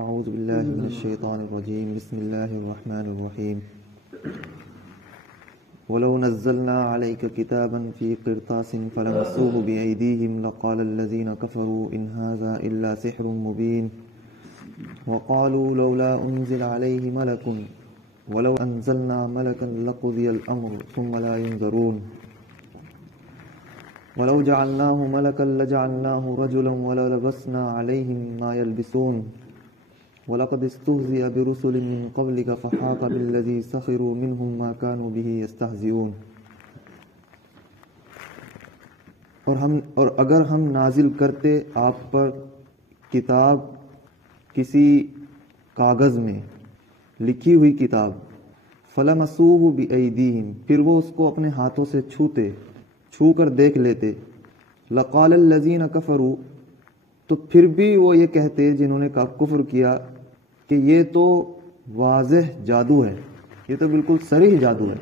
اعوذ باللہ من الشیطان الرجیم بسم اللہ الرحمن الرحیم ولو نزلنا عليك كتابا في قرطاس فلمسوه بأيديهم لقال الذين كفروا إن هذا إلا سحر مبين وقالوا لولا أنزل عليه ملك ولو أنزلنا ملكا لقضي الأمر ثم لا ينظرون ولو جعلناه ملكا لجعلناه رجلا وللبسنا عليهم ما يلبسون وَلَقَدِ اسْتُهْزِئَ بِرُسُلٍ مِّن قَبْلِكَ فَحَاقَ بِالَّذِي سَخِرُوا مِنْهُمْ مَا كَانُوا بِهِ يَسْتَهْزِئُونَ۔ اور اگر ہم نازل کرتے آپ پر کتاب کسی کاغذ میں لکھی ہوئی کتاب، فَلَمَسُوهُ بِأَيْدِيهِمْ، پھر وہ اس کو اپنے ہاتھوں سے چھو کر دیکھ لیتے، لَقَالَ الَّذِينَ كَفَرُوا، تو پھر بھی وہ یہ کہتے جنہوں نے کفر کیا کہ یہ تو واضح جادو ہے، یہ تو بالکل صریح جادو ہے۔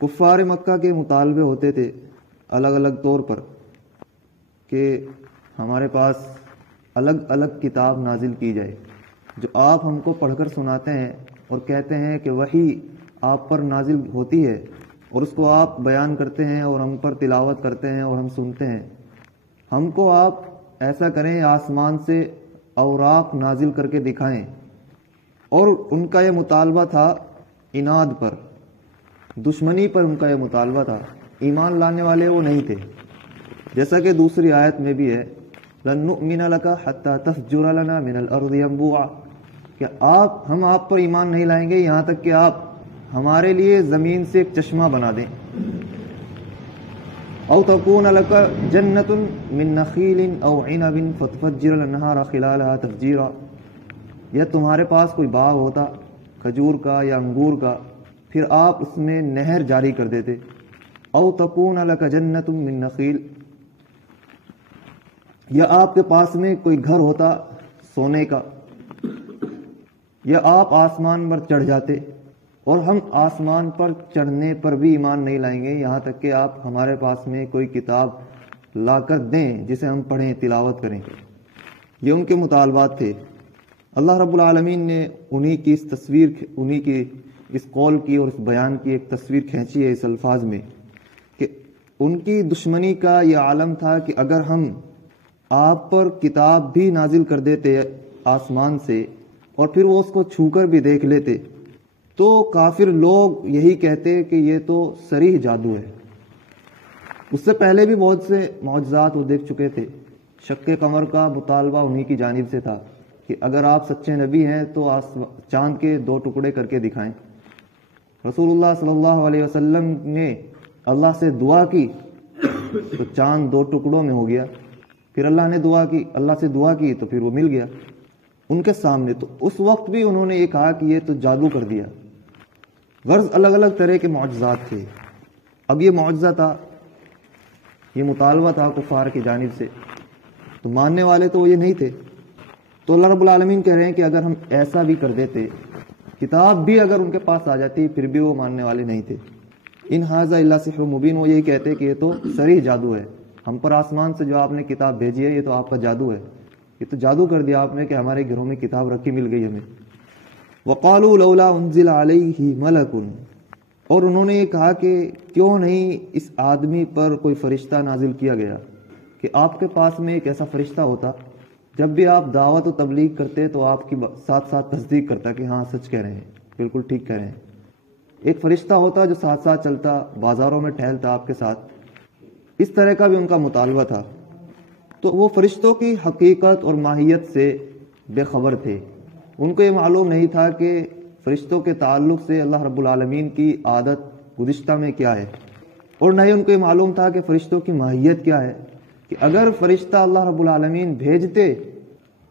کفار مکہ کے مطالبے ہوتے تھے الگ الگ طور پر کہ ہمارے پاس الگ الگ کتاب نازل کی جائے جو آپ ہم کو پڑھ کر سناتے ہیں اور کہتے ہیں کہ وحی آپ پر نازل ہوتی ہے اور اس کو آپ بیان کرتے ہیں اور ہم پر تلاوت کرتے ہیں اور ہم سنتے ہیں، ہم کو آپ ایسا کریں آسمان سے اوراق نازل کر کے دکھائیں۔ اور ان کا یہ مطالبہ تھا عناد پر، دشمنی پر ان کا یہ مطالبہ تھا، ایمان لانے والے وہ نہیں تھے، جیسا کہ دوسری آیت میں بھی ہے لَن نُؤْمِنَ لَكَ حَتَّى تَفْجُرَ لَنَا مِنَ الْأَرْضِ يَنبُوعًا، کہ ہم آپ پر ایمان نہیں لائیں گے یہاں تک کہ آپ ہمارے لیے زمین سے ایک چشمہ بنا دیں، او تکون لک جنت من نخیل او عنب فتفجر الانہار خلالها تفجیرا، یا تمہارے پاس کوئی باغ ہوتا کھجور کا یا انگور کا، پھر آپ اس میں نہر جاری کر دیتے، او تکون لک جنت من نخیل، یا آپ کے پاس میں کوئی گھر ہوتا سونے کا، یا آپ آسمان پر چڑھ جاتے، اور ہم آسمان پر چڑھنے پر بھی ایمان نہیں لائیں گے یہاں تک کہ آپ ہمارے پاس میں کوئی کتاب لا کر دیں جسے ہم پڑھیں تلاوت کریں۔ یہ ان کے مطالبات تھے۔ اللہ رب العالمین نے انہی کی اس تصویر، انہی کی اس قول کی اور اس بیان کی ایک تصویر کھینچی ہے اس الفاظ میں کہ ان کی دشمنی کا یہ عالم تھا کہ اگر ہم آپ پر کتاب بھی نازل کر دیتے آسمان سے اور پھر وہ اس کو چھو کر بھی دیکھ لیتے تو کافر لوگ یہی کہتے کہ یہ تو صریح جادو ہے۔ اس سے پہلے بھی بہت سے معجزات وہ دیکھ چکے تھے۔ شق قمر کا مطالبہ انہی کی جانب سے تھا کہ اگر آپ سچے نبی ہیں تو چاند کے 2 ٹکڑے کر کے دکھائیں۔ رسول اللہ صلی اللہ علیہ وسلم نے اللہ سے دعا کی تو چاند 2 ٹکڑوں میں ہو گیا، پھر اللہ سے دعا کی تو پھر وہ مل گیا ان کے سامنے۔ تو اس وقت بھی انہوں نے یہ کہا کہ یہ تو جادو کر دیا۔ غرض الگ الگ طرح کے معجزات تھے۔ اب یہ معجزہ تھا، یہ مطالبہ تھا کفار کی جانب سے، تو ماننے والے تو یہ نہیں تھے۔ تو اللہ رب العالمین کہہ رہے ہیں کہ اگر ہم ایسا بھی کر دیتے، کتاب بھی اگر ان کے پاس آ جاتی پھر بھی وہ ماننے والے نہیں تھے۔ ان ھذا الا سحر مبین، وہ یہی کہتے کہ یہ تو صریح جادو ہے، ہم پر آسمان سے جو آپ نے کتاب بھیجی ہے یہ تو آپ کا جادو ہے، یہ تو جادو کر دیا آپ نے کہ ہمارے گھروں میں کتاب رکھی مل گئی ہمیں۔ وقالوا لولا انزل علیہ ملک، اور انہوں نے یہ کہا کہ کیوں نہیں اس آدمی پر کوئی فرشتہ نازل کیا گیا، کہ آپ کے پاس میں ایک ایسا فرشتہ ہوتا جب بھی آپ دعوت و تبلیغ کرتے تو آپ کی ساتھ ساتھ تصدیق کرتا کہ ہاں سچ کہہ رہے ہیں، بالکل ٹھیک کہہ رہے ہیں۔ ایک فرشتہ ہوتا جو ساتھ ساتھ چلتا، بازاروں میں ٹہلتا آپ کے ساتھ، اس طرح کا بھی ان کا مطالبہ تھا۔ تو وہ فرشتوں کی حقیقت اور ماہیت سے بے خبر تھے، ان کو یہ معلوم نہیں تھا کہ فرشتوں کے تعلق سے اللہ رب العالمین کی عادت گزشتہ میں کیا ہے، اور نہ ہی ان کو یہ معلوم تھا کہ فرشتوں کی ماہیت کیا ہے، کہ اگر فرشتہ اللہ رب العالمین بھیجتے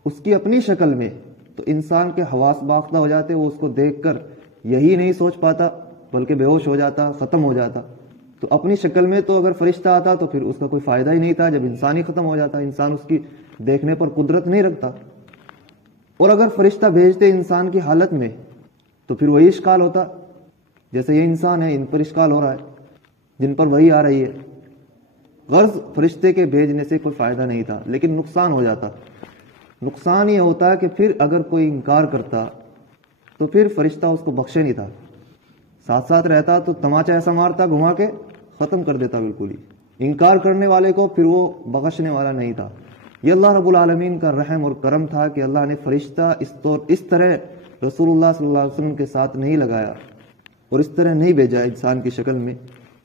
اس کی اپنی شکل میں تو انسان کے حواس باختہ ہو جاتے، وہ اس کو دیکھ کر یہی نہیں سوچ پاتا بلکہ بے ہوش ہو جاتا، ختم ہو جاتا۔ تو اپنی شکل میں تو اگر فرشتہ آتا تو پھر اس کا کوئی فائدہ ہی نہیں تھا، جب انسان ہی ختم ہو جاتا، انسان اس کی دیکھنے پر قدرت نہیں رکھتا۔ اور اگر فرشتہ بھیجتے انسان کی حالت میں تو پھر وہی اشکال ہوتا، جیسے یہ انسان ہے ان پر اشکال ہو رہا ہے جن پر وہی آ رہی ہے۔ غرض فرشتے کے بھیجنے سے کوئی فائدہ نہیں تھا لیکن نقصان ہو جاتا۔ نقصان یہ ہوتا کہ پھر اگر کوئی انکار کرتا تو پھر فرشتہ اس کو بخشے نہیں تھا، ساتھ ساتھ رہتا تو تماچا ایسا مارتا گھما کے ختم کر دیتا بالکل ہی۔ انکار کرنے والے کو پھر وہ بخشنے والا نہیں تھا۔ یہ اللہ رب العالمین کا رحم اور کرم تھا کہ اللہ نے فرشتہ اس طرح رسول اللہ صلی اللہ علیہ وسلم کے ساتھ نہیں لگایا اور اس طرح نہیں بھیجا انسان کی شکل میں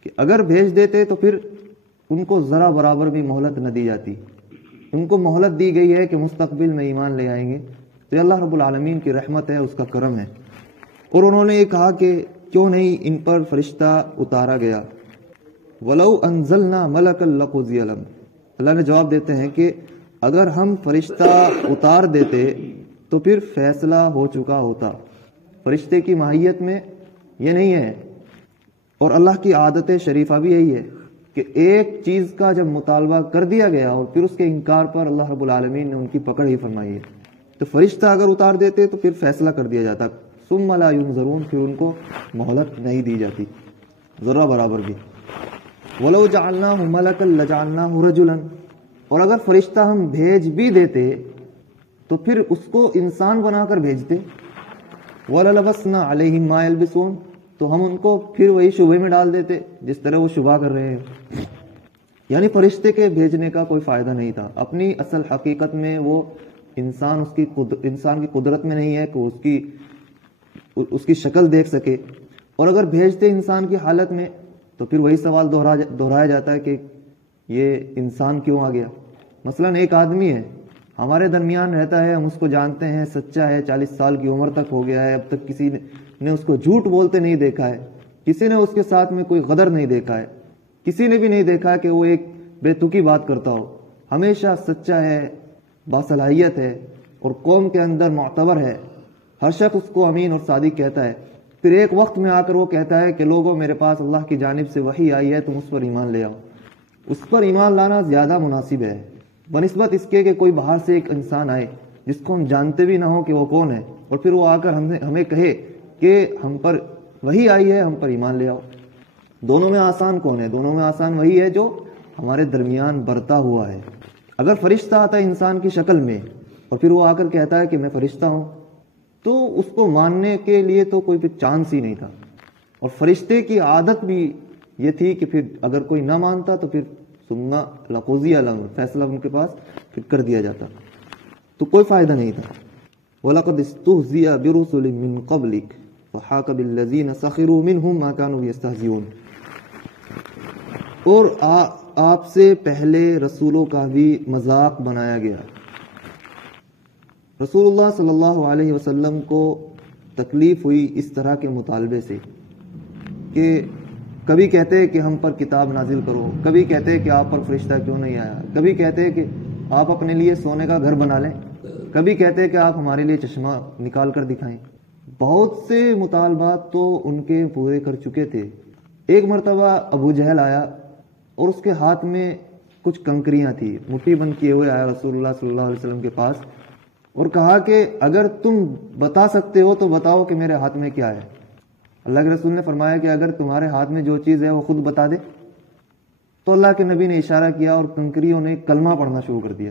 کہ اگر بھیج دیتے تو پھر ان کو ذرا برابر بھی مہلت نہ دی جاتی۔ ان کو مہلت دی گئی ہے کہ مستقبل میں ایمان لے آئیں گے، تو یہ اللہ رب العالمین کی رحمت ہے، اس کا کرم ہے۔ اور انہوں نے یہ کہا کہ کیوں نہیں ان پر فرشتہ اتارا گیا، وَلَوْ أَنزَلْنَا مَلَكًا لَقُضِيَ الْأَمْرُ۔ اللہ نے جواب دیتے ہیں کہ اگر ہم فرشتہ اتار دیتے تو پھر فیصلہ ہو چکا ہوتا۔ فرشتے کی ماہیت میں یہ نہیں ہے، اور اللہ کی عادت شریفہ بھی یہی ہے کہ ایک چیز کا جب مطالبہ کر دیا گیا اور پھر اس کے انکار پر اللہ رب العالمین نے ان کی پکڑ ہی فرمائی ہے۔ تو فرشتہ اگر اتار دیتے تو پھر فیصلہ کر دیا جاتا، ثم لا ينظرون، پھر ان کو مہلت نہیں دی جاتی ذرا برابر بھی۔ وَلَوْ جَعَلْنَاهُ مَلَكًا لَجَعَلْنَاهُ رَجُلًا، اور اگر فرشتہ ہم بھیج بھی دیتے تو پھر اس کو انسان بنا کر بھیجتے۔ وَلَلَبَسْنَا عَلَيْهِمْ مَا يَلْبِسُونَ، تو ہم ان کو پھر وہی شبہے میں ڈال دیتے جس طرح وہ شبہ کر رہے ہیں۔ یعنی فرشتے کے بھیجنے کا کوئی فائدہ نہیں تھا۔ اپنی اصل حقیقت میں وہ انسان کی قدرت میں نہیں ہے کہ اس کی شکل دیکھ سکے، اور اگر بھیجتے انسان کی حالت میں تو پھر وہی سوال دہرایا جاتا ہے کہ یہ انسان کیوں آ گیا۔ مثلا ایک آدمی ہے ہمارے درمیان رہتا ہے، ہم اس کو جانتے ہیں، سچا ہے، 40 سال کی عمر تک ہو گیا ہے، اب تک کسی نے اس کو جھوٹ بولتے نہیں دیکھا ہے، کسی نے اس کے ساتھ میں کوئی غدر نہیں دیکھا ہے، کسی نے بھی نہیں دیکھا کہ وہ ایک بے تکی بات کرتا ہو، ہمیشہ سچا ہے، باصلاحیت ہے اور قوم کے اندر معتبر ہے، ہر شخص اس کو امین اور صادق کہتا ہے۔ پھر ایک وقت میں آ کر وہ کہتا ہے کہ لوگوں میرے پاس اللہ کی جانب سے وحی آئی ہے، تم اس پر ایمان لے آؤ۔ اس پر ایمان لانا زیادہ مناسب ہے بنسبت اس کے کہ کوئی باہر سے ایک انسان آئے جس کو ہم جانتے بھی نہ ہو کہ وہ کون ہے، اور پھر وہ آ کر ہمیں کہے کہ ہم پر وحی آئی ہے، ہم پر ایمان لے آؤ۔ دونوں میں آسان کون ہے؟ دونوں میں آسان وہی ہے جو ہمارے درمیان برتا ہوا ہے۔ اگر فرشتہ آتا ہے انسان کی شکل میں اور پھر وہ آ کر کہتا ہے کہ میں فرشتہ ہوں، تو اس کو ماننے کے لیے تو کوئی چانس ہی نہیں تھا۔ اور فرشتے کی عادت بھی یہ تھی کہ پھر اگر کوئی نہ مانتا تو پھر ثم لقضی الامر، فیصلہ ان کے پاس پھر کر دیا جاتا، تو کوئی فائدہ نہیں تھا۔ وَلَقَدِ اسْتُهْزِئَ بِرُسُلٍ مِّن قَبْلِكَ وَحَاقَ بِالَّذِينَ سَخِرُوا مِنْهُمْ مَا كَانُوا يَسْتَهْزِئُونَ، اور آپ سے پہلے رسولوں کا بھی مذاق بنایا گیا۔ رسول اللہ صلی اللہ علیہ وسلم کو تکلیف ہوئی اس طرح کے مطالبے سے کہ کبھی کہتے کہ ہم پر کتاب نازل کرو، کبھی کہتے کہ آپ پر فرشتہ کیوں نہیں آیا، کبھی کہتے کہ آپ اپنے لیے سونے کا گھر بنا لیں، کبھی کہتے کہ آپ ہمارے لیے چشمہ نکال کر دکھائیں۔ بہت سے مطالبات تو ان کے پورے کر چکے تھے۔ ایک مرتبہ ابو جہل آیا اور اس کے ہاتھ میں کچھ کنکریاں تھی، مٹھی بند کیے ہوئے آیا رسول اللہ صلی اللہ علیہ وسلم کے پاس اور کہا کہ اگر تم بتا سکتے ہو تو بتاؤ کہ میرے ہاتھ میں کیا ہے۔ اللہ کے رسول نے فرمایا کہ اگر تمہارے ہاتھ میں جو چیز ہے وہ خود بتا دے، تو اللہ کے نبی نے اشارہ کیا اور کنکریوں نے کلمہ پڑھنا شروع کر دیا۔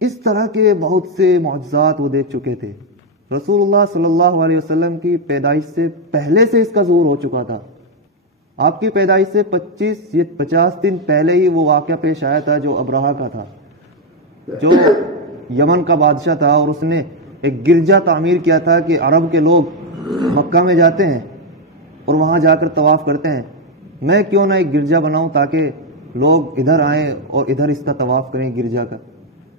اس طرح کے بہت سے معجزات وہ دیکھ چکے تھے۔ رسول اللہ صلی اللہ علیہ وسلم کی پیدائش سے پہلے سے اس کا ظہور ہو چکا تھا۔ آپ کی پیدائش سے 25 یا 50 دن پہلے ہی وہ واقعہ پیش آیا تھا جو ابرہہ کا تھا، جو یمن کا بادشاہ تھا، اور اس نے ایک گرجا تعمیر کیا تھا کہ عرب کے لوگ مکہ میں جاتے ہیں اور وہاں جا کر طواف کرتے ہیں، میں کیوں نہ ایک گرجا بناؤں تاکہ لوگ ادھر آئیں اور ادھر اس کا طواف کریں گرجا کا۔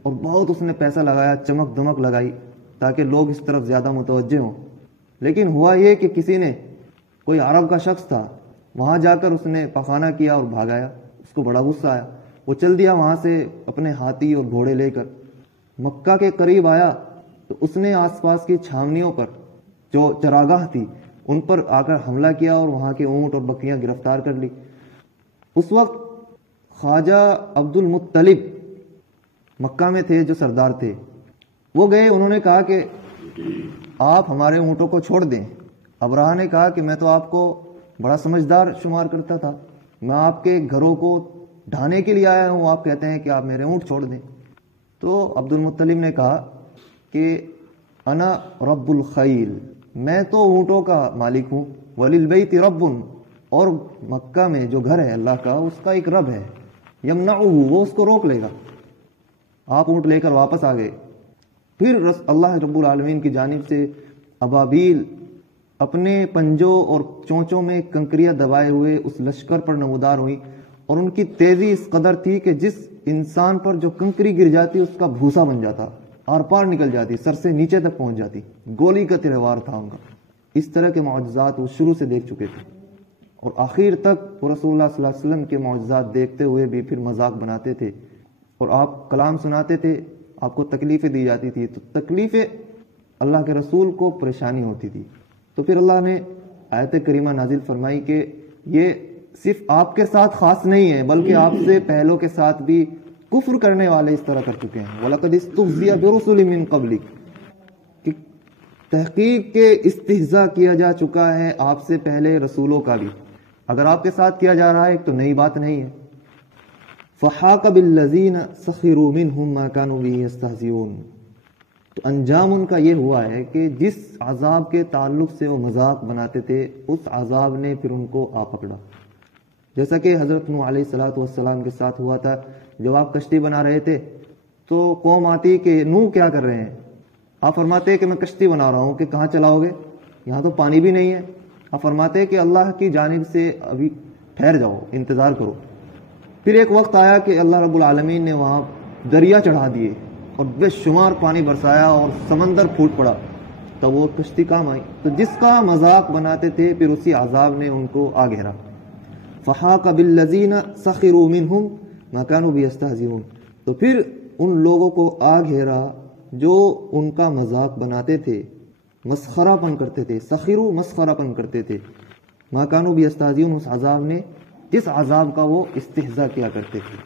اور بہت اس نے پیسہ لگایا، چمک دمک لگائی تاکہ لوگ اس طرف زیادہ متوجہ ہوں۔ لیکن ہوا یہ کہ کسی نے، کوئی عرب کا شخص تھا، وہاں جا کر اس نے پخانہ کیا اور بھاگایا۔ اس کو بڑا غصہ آیا، وہ چل دیا وہاں سے اپنے ہاتھی اور گھوڑے لے کر، مکہ کے قریب آیا تو اس نے آس پاس کی چھاونیوں پر جو چراگاہ تھی ان پر آ کر حملہ کیا اور وہاں کے اونٹ اور بکریاں گرفتار کر لی۔ اس وقت خواجہ عبد المطلب مکہ میں تھے جو سردار تھے، وہ گئے، انہوں نے کہا کہ آپ ہمارے اونٹوں کو چھوڑ دیں۔ ابرہہ نے کہا کہ میں تو آپ کو بڑا سمجھدار شمار کرتا تھا، میں آپ کے گھروں کو ڈھانے کے لیے آیا ہوں، آپ کہتے ہیں کہ آپ میرے اونٹ چھوڑ دیں۔ تو عبد المطلب نے کہا کہ انا رب الخیل، میں تو اونٹوں کا مالک ہوں، وللبیت رب، اور مکہ میں جو گھر ہے اللہ کا اس کا ایک رب ہے، یمنعہ، وہ اس کو روک لے گا۔ آپ اونٹ لے کر واپس آ گئے، پھر اللہ رب العالمین کی جانب سے ابابیل اپنے پنجوں اور چونچوں میں کنکریاں دبائے ہوئے اس لشکر پر نمودار ہوئی، اور ان کی تیزی اس قدر تھی کہ جس انسان پر جو کنکری گر جاتی اس کا بھوسا بن جاتا، آر پار نکل جاتی، سر سے نیچے تک پہنچ جاتی، گولی کا تلوار تھا ان کا۔ اس طرح کے معجزات وہ شروع سے دیکھ چکے تھے، اور آخر تک وہ رسول اللہ صلی اللہ علیہ وسلم کے معجزات دیکھتے ہوئے بھی پھر مذاق بناتے تھے، اور آپ کلام سناتے تھے، آپ کو تکلیفیں دی جاتی تھی، تو تکلیفیں اللہ کے رسول کو پریشانی ہوتی تھی۔ تو پھر اللہ نے آیت کریمہ نازل فرمائی کہ یہ صرف آپ کے ساتھ خاص نہیں ہے، بلکہ آپ سے پہلوں کے ساتھ بھی کفر کرنے والے اس طرح کر چکے ہیں۔ وَلَقَدِ اسْتُهْزِئَ بِرُسُلٍ مِّن قَبْلِكَ، کہ تحقیق کے استہزاء کیا جا چکا ہے آپ سے پہلے رسولوں کا بھی۔ اگر آپ کے ساتھ کیا جا رہا ہے تو نئی بات نہیں ہے۔ فَحَاقَ بِالَّذِينَ سَخِرُوا مِنْهُمْ مَا كَانُوا بِهِ يَسْتَهْزِئُونَ، تو انجام ان کا یہ ہوا ہے کہ جس عذاب کے تعلق سے وہ مذاق بناتے تھے اس عذاب نے پھر ان کو آ پکڑا، جیسا کہ حضرت نوح علیہ الصلوۃ والسلام کے ساتھ ہوا تھا۔ جب آپ کشتی بنا رہے تھے تو قوم آتی کہ نوح کیا کر رہے ہیں، آپ فرماتے کہ میں کشتی بنا رہا ہوں، کہ کہاں چلاؤ گے، یہاں تو پانی بھی نہیں ہے۔ آپ فرماتے کہ اللہ کی جانب سے ابھی ٹھہر جاؤ، انتظار کرو۔ پھر ایک وقت آیا کہ اللہ رب العالمین نے وہاں دریا چڑھا دیے اور بے شمار پانی برسایا اور سمندر پھوٹ پڑا، تو وہ کشتی کام آئی۔ تو جس کا مذاق بناتے تھے پھر اسی عذاب نے ان کو آ گھیرا۔ فحاق بالذین سخروا منہم ما كانوا بیستہزئون، تو پھر ان لوگوں کو آ گھیرا جو ان کا مذاق بناتے تھے، مسخرہ پن کرتے تھے، سخروا مسخرہ پن کرتے تھے، ما كانوا بیستہزئون، اس عذاب نے جس عذاب کا وہ استہزاء کیا کرتے تھے۔